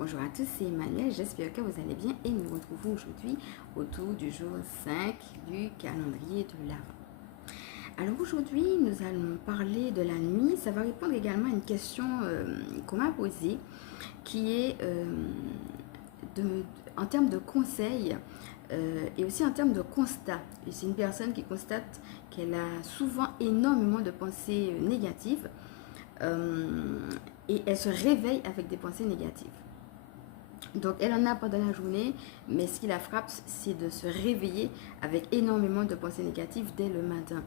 Bonjour à tous, c'est Emmanuel, j'espère que vous allez bien et nous retrouvons aujourd'hui autour du jour 5 du calendrier de l'Avent. Alors aujourd'hui, nous allons parler de la nuit. Ça va répondre également à une question qu'on m'a posée qui est en termes de conseils et aussi en termes de constat. Et c'est une personne qui constate qu'elle a souvent énormément de pensées négatives et elle se réveille avec des pensées négatives. Donc elle en a pendant la journée, mais ce qui la frappe, c'est de se réveiller avec énormément de pensées négatives dès le matin.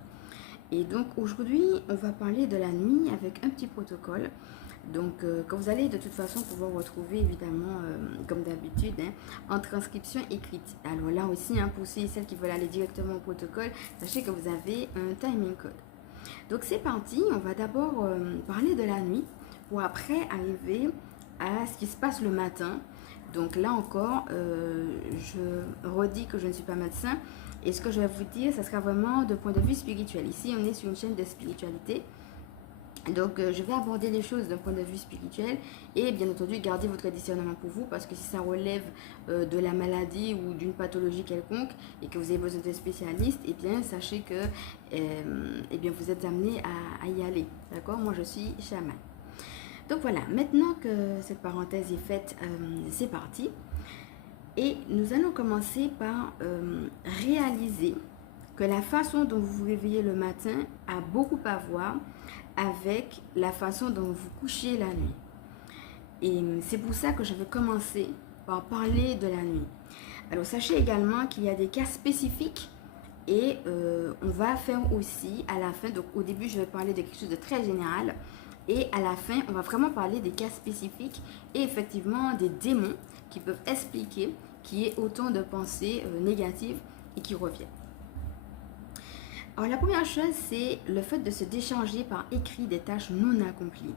Et donc aujourd'hui, on va parler de la nuit avec un petit protocole. Donc que vous allez de toute façon pouvoir retrouver évidemment, comme d'habitude, en transcription écrite. Alors là aussi, pour ceux et celles qui veulent aller directement au protocole, sachez que vous avez un timing code. Donc c'est parti, on va d'abord parler de la nuit pour après arriver à ce qui se passe le matin. Donc là encore, je redis que je ne suis pas médecin et ce que je vais vous dire, ça sera vraiment de point de vue spirituel. Ici, on est sur une chaîne de spiritualité. Donc, je vais aborder les choses d'un point de vue spirituel et bien entendu, garder votre discernement pour vous parce que si ça relève de la maladie ou d'une pathologie quelconque et que vous avez besoin d'un spécialiste, eh bien, sachez que eh bien, vous êtes amené à y aller. D'accord? Moi, je suis chaman. Donc voilà, maintenant que cette parenthèse est faite, c'est parti. Et nous allons commencer par réaliser que la façon dont vous vous réveillez le matin a beaucoup à voir avec la façon dont vous couchez la nuit. Et c'est pour ça que je vais commencer par parler de la nuit. Alors sachez également qu'il y a des cas spécifiques et on va faire aussi à la fin, donc au début je vais parler de quelque chose de très général. Et à la fin, on va vraiment parler des cas spécifiques et effectivement des démons qui peuvent expliquer qu'il y ait autant de pensées négatives et qui reviennent. Alors la première chose, c'est le fait de se décharger par écrit des tâches non accomplies.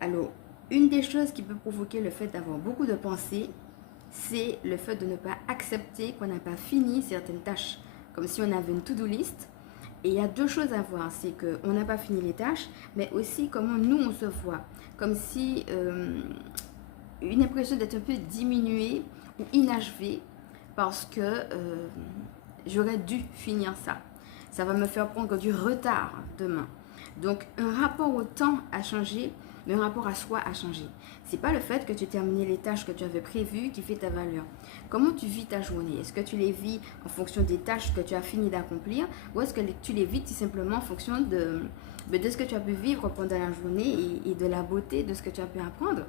Alors, une des choses qui peut provoquer le fait d'avoir beaucoup de pensées, c'est le fait de ne pas accepter qu'on n'a pas fini certaines tâches. Comme si on avait une to-do list. Et il y a deux choses à voir, c'est qu'on n'a pas fini les tâches, mais aussi comment nous on se voit. Comme si une impression d'être un peu diminuée ou inachevée parce que j'aurais dû finir ça. Ça va me faire prendre du retard demain. Donc un rapport au temps a changé, mais un rapport à soi a changé. C'est pas le fait que tu termines les tâches que tu avais prévues qui fait ta valeur. Comment tu vis ta journée? Est-ce que tu les vis en fonction des tâches que tu as fini d'accomplir ou est-ce que tu les vis tout simplement en fonction de ce que tu as pu vivre pendant la journée et de la beauté de ce que tu as pu apprendre?